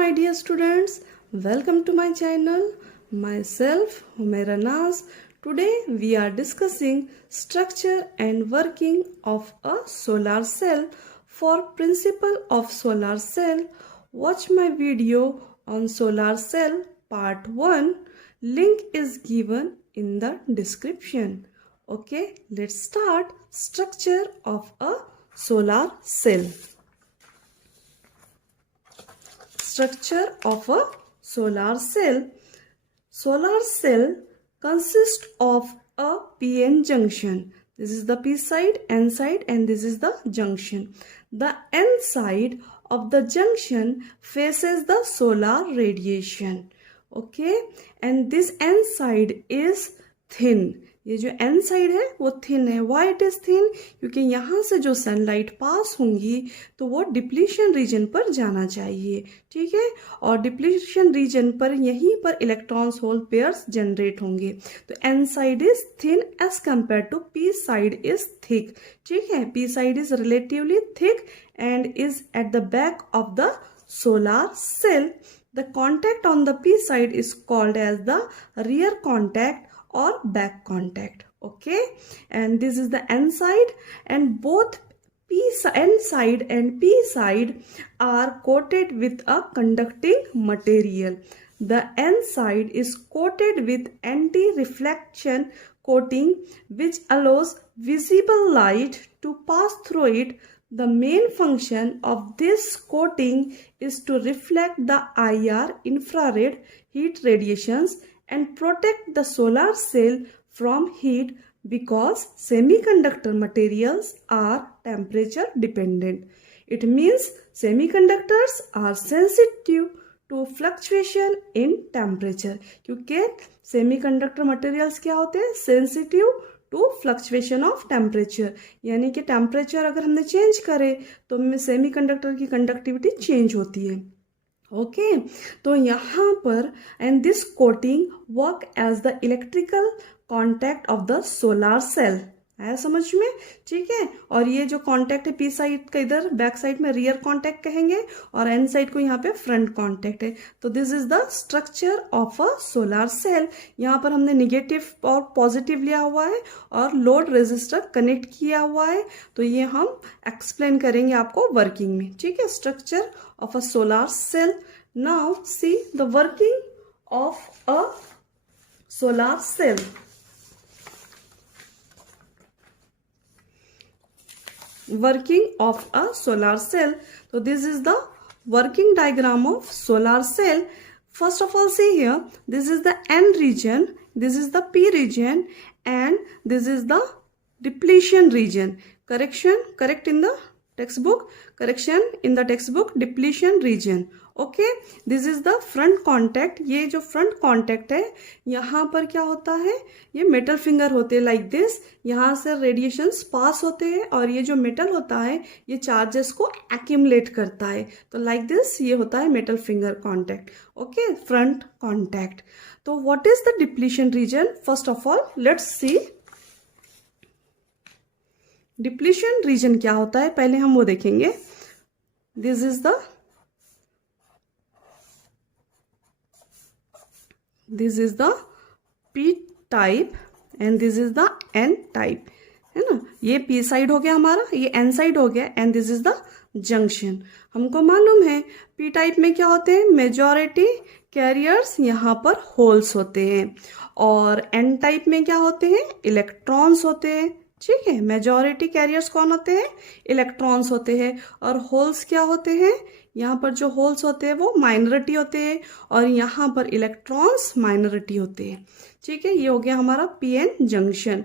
my dear students, welcome to my channel. Myself Humaira Naz. Today we are discussing structure and working of a solar cell. For principle of solar cell, watch my video on solar cell part 1. Link is given in the description. Okay, let's start structure of a solar cell. Structure of a solar cell. Solar cell consists of a p-n junction. This is the p side, n side, and this is the junction. The n side of the junction faces the solar radiation. Okay, and this n side is thin. ये जो n side है वो thin है. Why it is thin? क्योंकि यहाँ से जो sunlight पास होंगी तो वो डिप्लीशन रीजन पर जाना चाहिए. ठीक है, और डिप्लीशन रीजन पर यहीं पर इलेक्ट्रॉन्स होल पेयर्स जनरेट होंगे. तो n side is thin as compare to p side is thick. ठीक है, p side is relatively thick and is at the back of the solar cell. The contact on the p side is called as the rear contact or back contact. Okay, and this is the n side, and both n side and p side are coated with a conducting material. The n side is coated with anti-reflection coating which allows visible light to pass through it. The main function of this coating is to reflect the IR infrared heat radiations and protect the solar cell from heat because semiconductor materials are temperature dependent. It means semiconductors are sensitive to fluctuation in temperature. क्योंकि semiconductor materials क्या होते हैं? Sensitive to fluctuation of temperature. यानी कि temperature अगर हमने change करे तो सेमीकंडक्टर की कंडक्टिविटी चेंज होती है. ओके, तो यहाँ पर and this coating work as the electrical contact of the solar cell. है समझ में? ठीक है, और ये जो कॉन्टैक्ट है पी साइड का इधर बैक साइड में रियर कॉन्टैक्ट कहेंगे और एन साइड को यहाँ पे फ्रंट कॉन्टैक्ट है. तो this is the structure of a solar cell. यहाँ पर हमने निगेटिव और पॉजिटिव लिया हुआ है और लोड रेजिस्टर कनेक्ट किया हुआ है. तो ये हम एक्सप्लेन करेंगे आपको वर्किंग में. ठीक है, structure of a solar cell. Now see the working of a solar cell. Working of a solar cell. So this is the working diagram of solar cell. First of all, see here, this is the N region, this is the P region, and this is the depletion region. Correct in the textbook. Correction in the textbook, depletion region. Okay, this is the front contact. ये जो front contact है यहाँ पर क्या होता है? ये metal finger होते हैं लाइक दिस. यहाँ से रेडिएशंस पास होते हैं और ये जो मेटल होता है ये चार्जेस को एक्यूमुलेट करता है. तो लाइक दिस ये होता है metal finger contact. Okay, front contact. तो what is the depletion region? First of all let's see depletion region क्या होता है. पहले हम वो देखेंगे. This is the This is the P type and this is the N type. है ना, ये P साइड हो गया हमारा, ये N साइड हो गया and this is the junction. हमको मालूम है P टाइप में क्या होते हैं? मेजॉरिटी कैरियर्स यहाँ पर होल्स होते हैं और N टाइप में क्या होते हैं? इलेक्ट्रॉन्स होते हैं. ठीक है, मेजॉरिटी कैरियर्स कौन होते हैं? इलेक्ट्रॉन्स होते हैं और होल्स क्या होते हैं? यहाँ पर जो होल्स होते हैं वो माइनॉरिटी होते हैं और यहाँ पर इलेक्ट्रॉन्स माइनॉरिटी होते हैं. ठीक है, ये हो गया हमारा पीएन जंक्शन.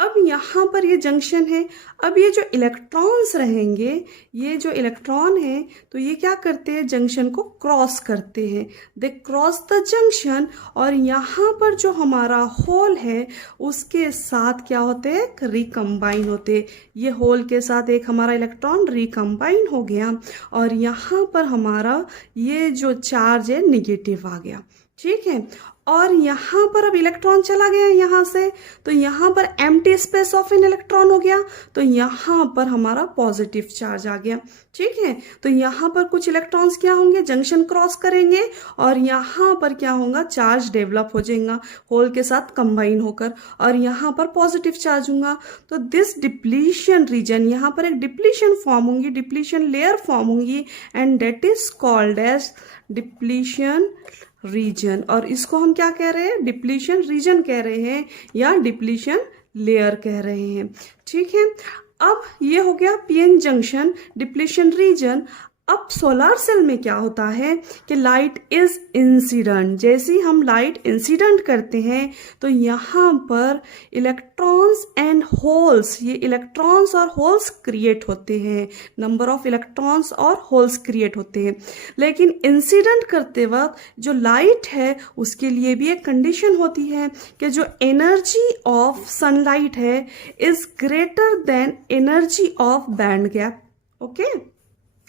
अब यहाँ पर ये जंक्शन है. अब ये जो इलेक्ट्रॉन्स रहेंगे, ये जो इलेक्ट्रॉन है तो ये क्या करते हैं? जंक्शन को क्रॉस करते हैं. दे क्रॉस द जंक्शन और यहाँ पर जो हमारा होल है उसके साथ क्या होते हैं? रिकम्बाइन होते हैं. ये होल के साथ एक हमारा इलेक्ट्रॉन रिकम्बाइन हो गया और यहाँ पर हमारा ये जो चार्ज है निगेटिव आ गया. ठीक है। और यहाँ पर अब इलेक्ट्रॉन चला गया यहाँ से, तो यहाँ पर empty space of an electron हो गया, तो यहाँ पर हमारा पॉजिटिव चार्ज आ गया। ठीक है, तो यहाँ पर कुछ इलेक्ट्रॉन्स क्या होंगे, जंक्शन क्रॉस करेंगे और यहाँ पर क्या होगा, चार्ज डेवलप हो जाएगा होल के साथ कंबाइन होकर, और यहाँ पर पॉजिटिव चार्ज होगा। तो दिस डिप्लीशन रीजन, यहाँ पर एक डिप्लीशन फॉर्म होंगी, डिप्लीशन लेयर फॉर्म होंगी, and that is called as depletion region. और इसको हम क्या कह रहे हैं, डिप्लीशन रीजन कह रहे हैं या डिप्लीशन लेयर कह रहे हैं। ठीक है, अब ये हो गया पीएन जंक्शन, डिप्लीशन रीजन। अब सोलार सेल में क्या होता है कि लाइट इज इंसिडेंट, जैसे ही हम लाइट इंसिडेंट करते हैं तो यहाँ पर इलेक्ट्रॉन्स एंड होल्स, ये इलेक्ट्रॉन्स और होल्स क्रिएट होते हैं, नंबर ऑफ इलेक्ट्रॉन्स और होल्स क्रिएट होते हैं। लेकिन इंसिडेंट करते वक्त जो लाइट है उसके लिए भी एक कंडीशन होती है कि जो एनर्जी ऑफ सनलाइट है is greater than energy of band gap. Okay,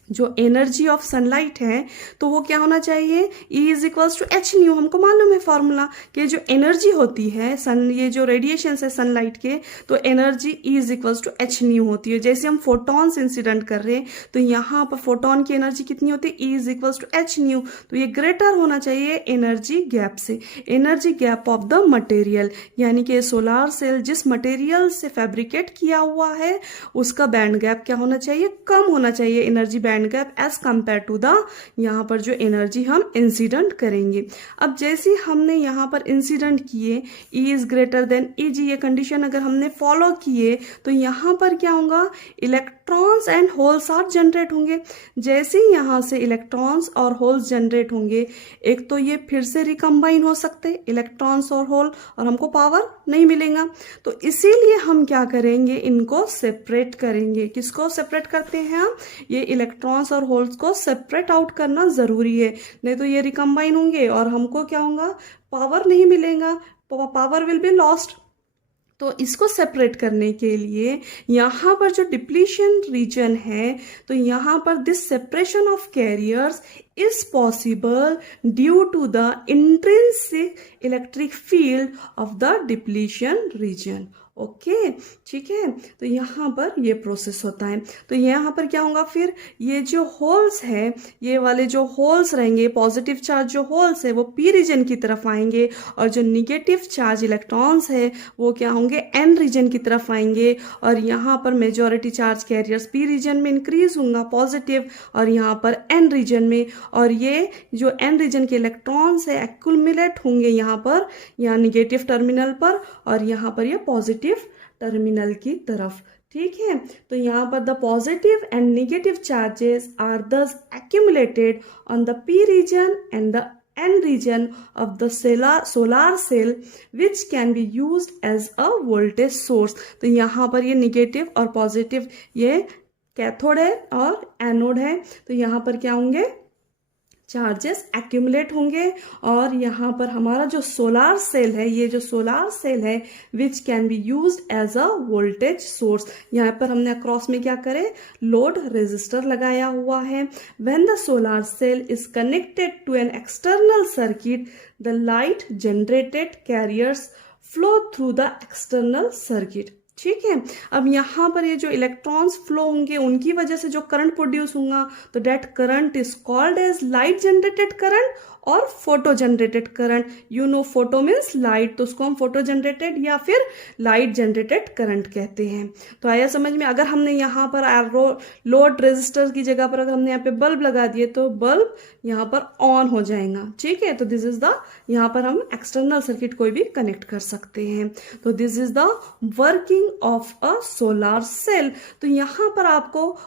जो एनर्जी ऑफ सनलाइट है तो वो क्या होना चाहिए, E is equals to h nu. हमको मालूम है फॉर्मूला कि जो एनर्जी होती है सन, ये जो रेडिएशन है सनलाइट के, तो energy E is equals to h nu होती है। जैसे हम फोटॉन्स इंसिडेंट कर रहे हैं तो यहाँ पर फोटॉन की एनर्जी कितनी होती है, E is equals to h nu, तो ये ग्रेटर होना चाहिए एनर्जी गैप से, energy gap of the material, यानी कि सोलार सेल जिस मटेरियल से फैब्रिकेट किया हुआ है उसका बैंड गैप क्या होना चाहिए, कम होना चाहिए energy band gap as compare to the यहाँ पर जो एनर्जी हम इंसिडेंट करेंगे। अब जैसे हमने यहाँ पर इंसिडेंट किए E is greater than Eg, ये कंडीशन अगर हमने फॉलो किए तो यहाँ पर क्या होगा, electrons and holes are generate होंगे। जैसे ही यहाँ से इलेक्ट्रॉन्स और होल्स जनरेट होंगे, एक तो ये फिर से रिकम्बाइन हो सकते इलेक्ट्रॉन्स और होल, और हमको पावर नहीं मिलेगा, तो इसीलिए हम क्या करेंगे, इनको सेपरेट करेंगे। किसको सेपरेट करते हैं हम, ये इलेक्ट्रॉन्स और होल्स को सेपरेट आउट करना जरूरी है, नहीं तो ये रिकम्बाइन होंगे और हमको क्या होगा, पावर नहीं मिलेगा, पावर विल बी लॉस्ट। तो इसको सेपरेट करने के लिए यहाँ पर जो डिप्लीशन रीजन है, तो यहाँ पर this separation of carriers is possible due to the intrinsic electric field of the depletion region. Okay, ठीक है, तो यहाँ पर ये प्रोसेस होता है। तो यहाँ पर क्या होगा, फिर ये जो होल्स है, ये वाले जो होल्स रहेंगे, पॉजिटिव चार्ज जो होल्स है वो पी रीजन की तरफ आएंगे, और जो निगेटिव चार्ज इलेक्ट्रॉन्स है वो क्या होंगे, एन रीजन की तरफ आएंगे, और यहाँ पर majority charge carriers P region में इंक्रीज होंगे पॉजिटिव, और यहाँ पर एन रीजन में, और ये जो एन रीजन के इलेक्ट्रॉन्स है एक्यूमुलेट होंगे यहाँ पर, यहाँ निगेटिव टर्मिनल पर, और यहाँ पर ये पॉजिटिव टर्मिनल की तरफ। ठीक है, तो यहाँ पर the positive and negative charges are thus accumulated on the p region and the n region of the solar cell which can be used as a voltage source। तो यहाँ पर ये नेगेटिव और पॉजिटिव, ये कैथोड है और anode है, तो यहाँ पर क्या होंगे, चार्जेस एक्यूमुलेट होंगे, और यहाँ पर हमारा जो सोलार सेल है, ये जो सोलार सेल है which can be used as a voltage source. यहाँ पर हमने अक्रॉस में क्या करे, लोड रेजिस्टर लगाया हुआ है। When the solar cell is connected to an external circuit, the light generated carriers flow through the external circuit. ठीक है, अब यहाँ पर ये जो इलेक्ट्रॉन्स फ्लो होंगे उनकी वजह से जो करंट प्रोड्यूस होगा, तो that current is called as light generated current और photo generated current. You know photo means light, तो उसको हम फोटो जनरेटेड या फिर लाइट जनरेटेड करंट कहते हैं। तो आया समझ में, अगर हमने यहाँ पर लोड रेजिस्टर की जगह पर अगर हमने यहाँ पे बल्ब लगा दिए तो बल्ब यहाँ पर ऑन हो जाएगा। ठीक है, तो दिस इज द, यहाँ पर हम एक्सटर्नल सर्किट कोई भी कनेक्ट कर सकते हैं। तो this is the working of a solar cell. तो यहाँ पर आपको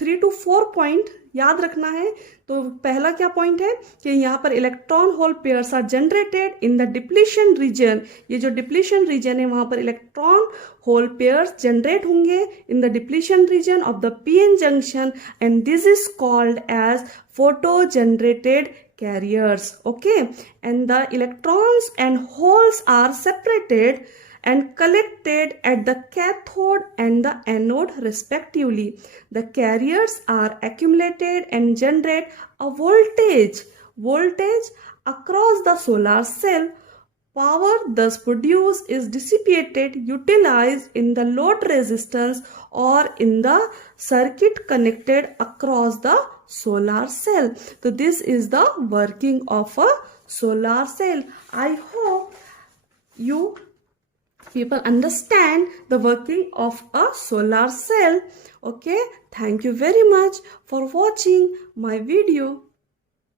3 to 4 पॉइंट याद रखना है। तो पहला क्या पॉइंट है कि यहाँ पर electron hole pairs are generated in the depletion region. ये जो डिप्लीशन रीजन है वहां पर इलेक्ट्रॉन होल पेयर्स जनरेट होंगे in the depletion region of the PN junction, and this is called as photo generated carriers. Okay, and the electrons and holes are separated and collected at the cathode and the anode respectively. The carriers are accumulated and generate a voltage across the solar cell. Power thus produced is dissipated, utilized in the load resistance or in the circuit connected across the solar cell. So this is the working of a solar cell. I hope you people understand the working of a solar cell. Okay, thank you very much for watching my video.